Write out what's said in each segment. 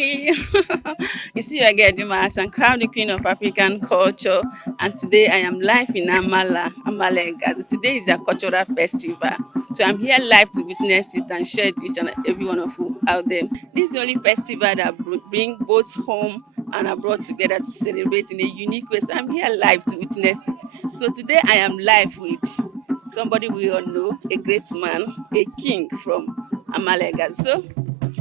Hi, you see you again, Dumas, and crown the queen of African culture. And today I am live in Amala, Amala Gaza. Today is a cultural festival, so I'm here live to witness it and share it with each and every one of you out there. This is the only festival that bring both home and abroad together to celebrate in a unique way. So I'm here live to witness it. So today I am live with somebody we all know, a great man, a king from Amalega. So,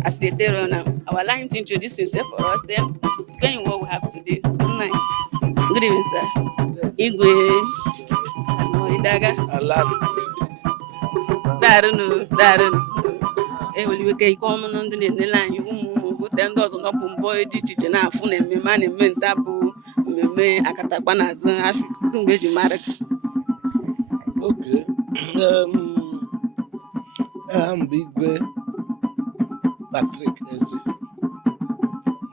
as they tell you now, I would like him to introduce himself for us, then going what we have today. So, nice. Good evening, sir. Igwe, ano, Idaga, Alan, Darunu, Darunu. Eweliwe ka ike ọmụ na ndị na-enele anyị ụmụ bute ndị ọzọ nọpụ mbọ dị iche iche na-afụ na mmemme a na-eme nta bụ mmemme akatakpa na azụ ashụ mgbe eji mara gị. okay. I'm Big Bay Patrick Eze,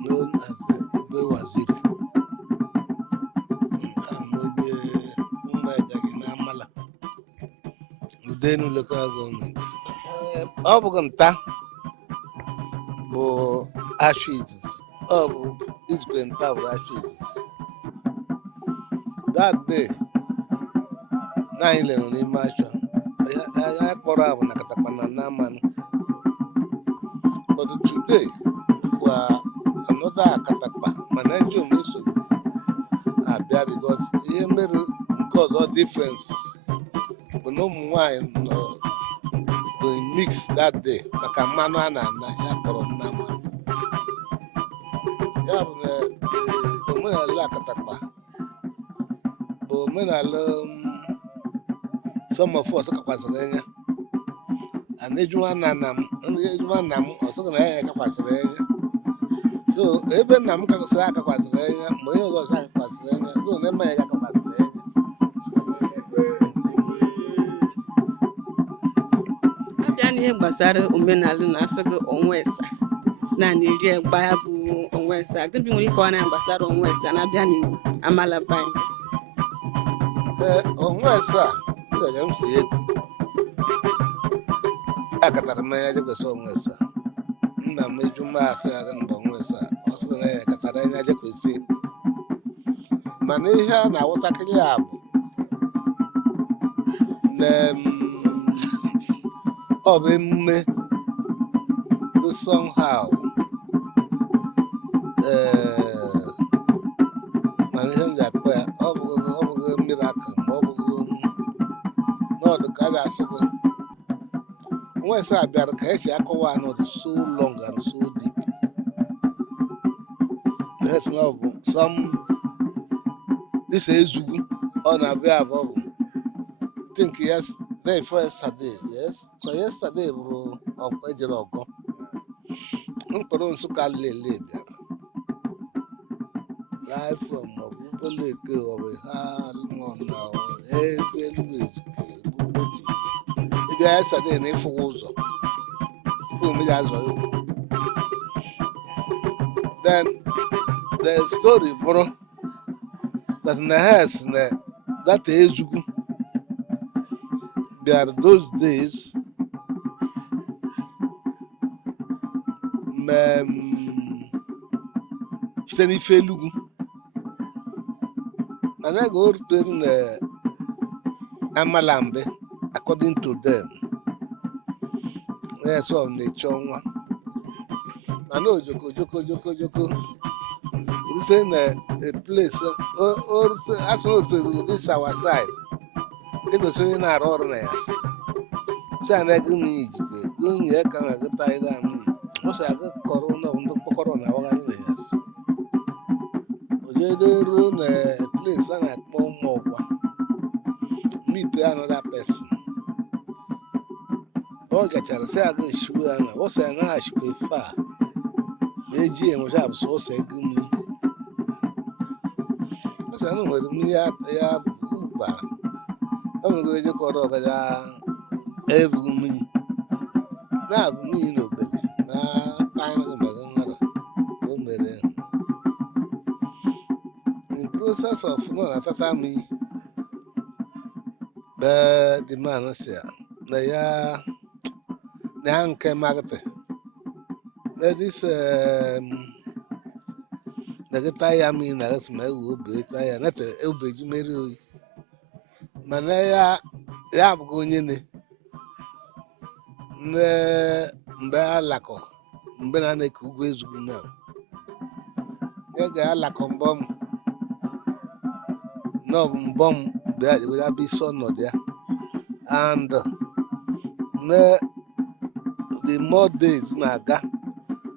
known as Igwe Waziri. I'm onye Umegagi na Amala, Udenu local government. Ọ bụghị nta bụ Ashizes. Ọ bụ Izikwe nta bụ Ashizes. That day, na anyị lere n'ime ashọ, ya kpọrọ abụ na katakpana na mmanụ. But today, kwa another katakpa, mana eji omeso abịa because ihe mere nke ọzọ difference bụ na ụmụ nwanyị nọ mix that day maka mmanụ a na-ana ya kpọrọ nna mmanụ. Ya bụ na omenala akatakpa bụ omenala some of us kakwasịrị anya. And ejuma nna m ọsọ na ya kakwasịrị anya. So ebe nna m kakwasịrị anya mgbe onye ọzọ akakwasịrị anya so na eme ya kakwasịrị anya. Abịa n'ihe gbasara omenala na-asị gị ọnwa esa naanị iri egba ya bụ ọnwa esa. Gịnị nwere ike ọ na gbasara ọnwa esa na-abịa n'Igbo Amala Band? Ọnwa asaa dịka m si egwu akatara m anya jekwesị ọnwa asaa. Nna m ejuma asị aga mba ọnwa asaa ọ sịrị na ya katara anya jekwesị. Mana ihe a na-awụtakịrị ya bụ na ọ bụ emume somehow mana ihe m ji akpọ ya ọ bụghị miracle ma ọ bụghị n'ọdụ karịa asịgo. Nwa esa bịara ka esi akọwa anọdụ so long and so deep. Yes, no, this Ezugwu ọ na-abịa abụọ bụ think yes day for yesterday, yes ka yesterday bụrụ ọkwa ejere ọgọ mkpọrọ Nsụka lele bịara live from Obollo-Afor ọbụ ha na Ezugwu ịbịa yesterday na ịfụwa ụzọ mmiri azọ ya. Then the story bụrụ that na has na that Ezugwu bịara those days site n'ife Enugu anaghị o rutere na Amalambe according to them. Yes, ọ na-eche ọnwa mana ojoko rute na a place asụ otu this our side egosi onye na-arụ ọrụ na ya si anaghị m ijikwe onye ka na-agụta ihe amụ ọsọ aga kọrọ ndị mkpọkọrọ na awagharị na ya si ojede ruo na place a na-akpọ ụmụ ọgwa meet another person. Ọ gachara sị aga eshiwe ya na ọsọ ya na-ashikwa efe a ma eji enwecha bụ sọsọ ego mmiri ọsọ ya na nwere mmiri ya gbara ọ nwere eje kọrọ ọgaja ebughị mmiri na-abụ mmiri na obele na kanyere maka nwara o mere in process of nọ na tata mmiri bee the man si na ya na nke magate na this dagata ya mi na asma ewu obe ta ya na te obe ji mere oyi mana ya bụ onye ne mgbe alakọ mgbe na-eke ugwu Ezugwu na ya ga alakọ mbọm na ọ bụ mbọm mgbe ya bụ isi ọnọdụ ya and the more days na-aga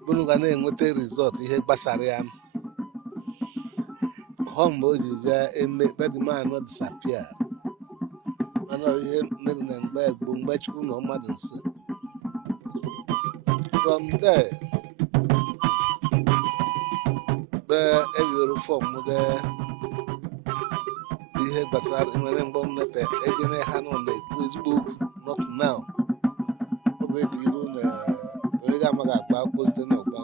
bụrụ ga na-enweta result ihe gbasara ya hụ mgbe o ji eme bedman disappear mana ihe mere na mgbe Chukwu na mmadụ nso from there mgbe ewere fọm ihe gbasara nwere mgbe mmeta ejene ha nọ na-ekwu ezigbo okwu not now ọ bụ edi iru na onye ga-amaghị agba akwụkwọ site n'ọgba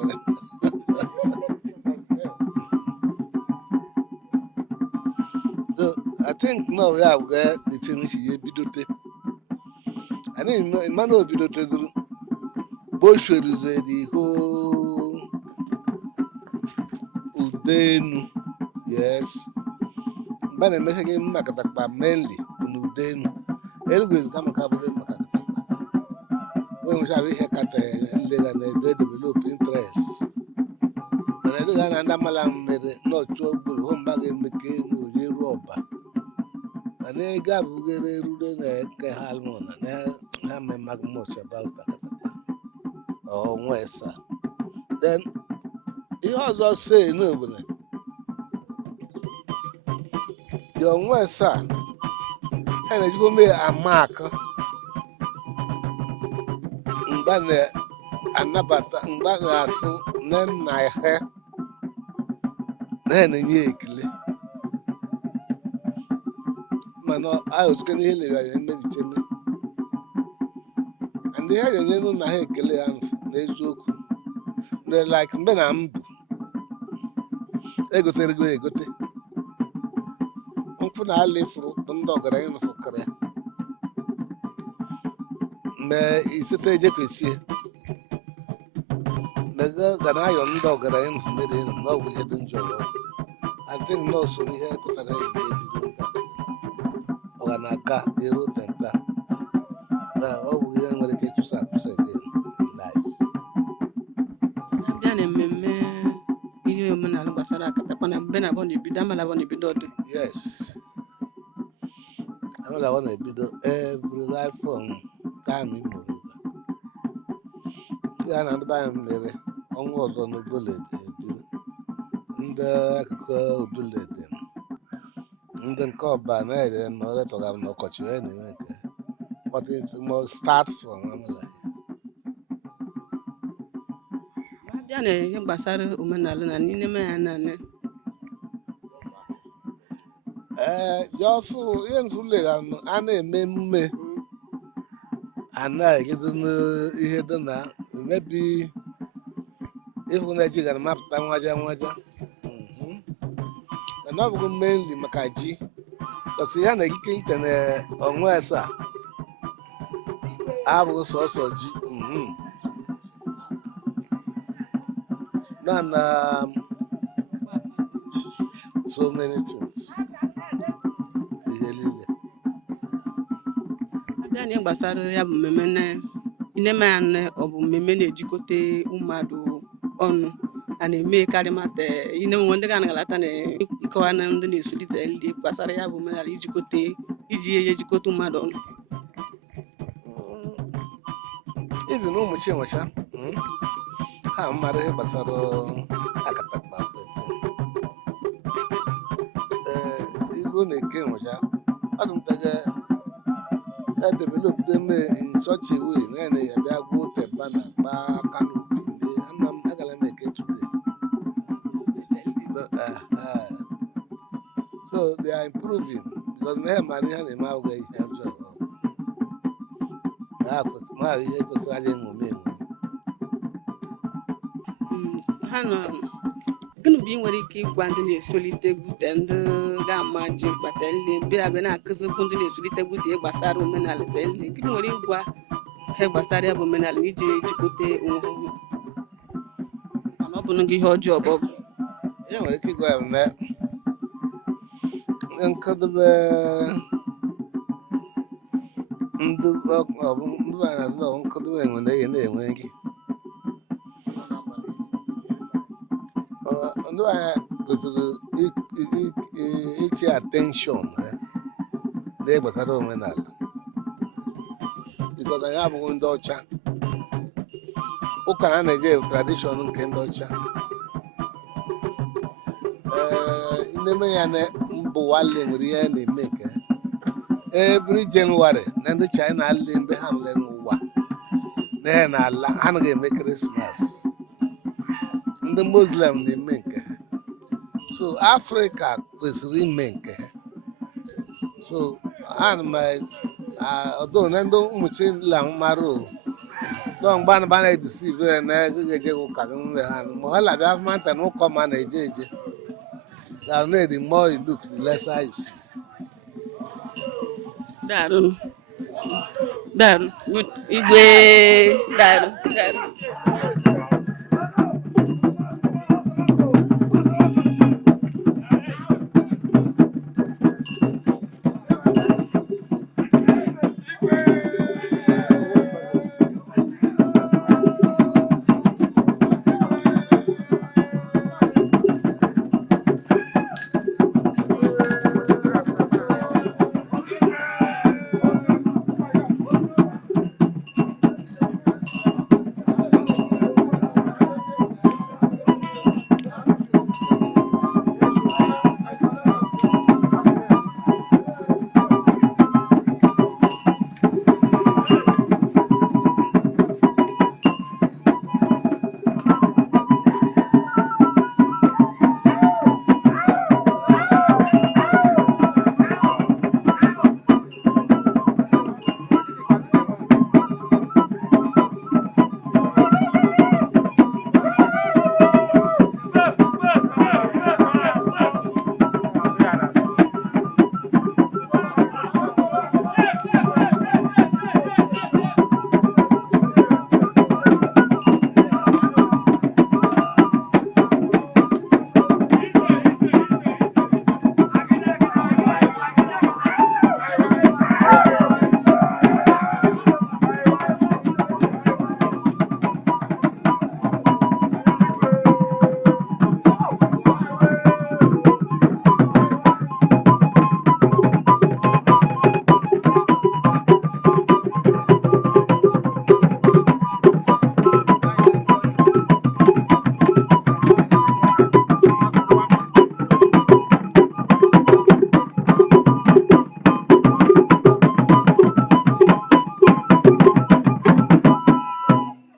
so I think now ya bụ the thing si ya ebidote anyị mana obidotezuru boshwerize the whole udenu yes mgbe na-emeghe gị maka katakpa mainly na udenu eluigwe kama ka bụrụ maka katakpa wee nwechara ihe kata nlega na ebe develop interest mana eluigwe na ndị amala mere n'ọchụ ogburu hụ mgba ga-emeke na oye ruo ọba mana ego abụghere erure na eke ha nọ na ha memaghị much about katakpa ọnwa esa then ihe ọzọ say n'obodo dị ọnwa esa ha na-ejigo mee amakụ mgbe na-anabata mgbe na-asụ nne nna ha na-enye ekele mana ahụtụke n'ihe lere anya mmebicheme ndị ha ga-enye nna ha ekele ya n'eziokwu like mgbe na mbụ egotere go egote nkwụ na ala ifuru ndị ọgaranya nụfụkara ya mgbe isete ejekwesie ga na-ayọ ndị ọgaranya nụfumere na ọ bụ ihe dị njọ adịghị nọọsụ ihe pụtara ihe ebido nta ọga na aka eru tenta na ọ bụ ihe nwere ike ịchụsa achụsa again in life. Abịa na mmemme ihe omenala gbasara akatakpa na mbe na abụọ na-ebido amala abụọ na-ebido ọdụ. Yes, amala abụọ na-ebido every right from time Igbo ya na ndị anyị mere ọnwa ọzọ n'Obollo-Afor ebido ndị akụkọ Obollo-Afor ndị nke ọba na-ere na ọretọga na ọkọchị wee na-enwe nke but it must start from amala. Abịa na ihe gbasara omenala na n'ime ya naanị jọfụ ihe ntụle a na-eme emume anaghịzi n'ihe dị na mebi ịhụ na ji gara mapụta nwaja mana ọ bụghị mainly maka ji ọsị ya na ikike ite na ọnwa asaa abụghị sọsọ ji na so many things ihe niile. abịa na ihe gbasara ya bụ mmemme na ineme ya na ọ bụ mmemme na-ejikọta mmadụ ọnụ a na-emekarị mata inenwe ndị ga-anagalata na ịkọwa na ndị na-esolite ndị gbasara ya bụ omenala iji ejikọta mmadụ ọnụ ibi na ụmụ Chinwecha ha mara ihe gbasara akatakpa iru na-eke nwecha adụmtaga ya develop them in such a way na ya bịa gwuo teba na gba kanopi ndị ama m agala m eke today so they are improving because na ha mara ihe na-eme ahụghị ihe ọjọọ ma ihe kwesịrị aja emume ha nọ gịnị bụ ị nwere ike ịgwa ndị na-esolite gwute ndị ga-ama ji mkpata ele bịa na-akụzikwu ndị na-esolite gwute gbasara omenala ele gịnị nwere ịgwa ha gbasara ya bụ omenala iji ejikọta onwe ha mana ọ bụ gị ihe ọjọọ bụ ihe nwere ike ịgwa ya bụ na nkụdobe ndị anyị na-azụ nkụdobe enwe na-enye na-enwe nri ndị anyị kwesịrị iche atenshọn n'ihe gbasara omenala bikọz anyị abụghị ndị ọcha ụka a na-eje tradishọn nke ndị ọcha n'eme ya na mbụ wale nwere ihe na-eme nke every January na ndị China alị mgbe ha nwere n'ụwa na n'ala ha anaghị eme Krismas ndị Muslim na-eme nke ha so Afrịka kwesịrị ime nke ha so ọdụ na ndị ụmụchi la mmarụ dọ mgbe a na-edisive na eje ụka nwe ha ma ha labịa manta na ụkọ ma na-eje eje the more you look, the lesser you see. Daru. Daru. Igwe. Daru. Daru.